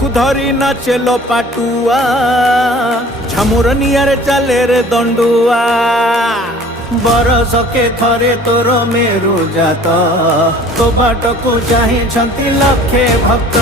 को धरी नाचेलो पाटुआ छामुर नियारे चले रे दंडुआ बरस के थरे तोर मेरु जात तो बाट को चाहे लक्षे भक्त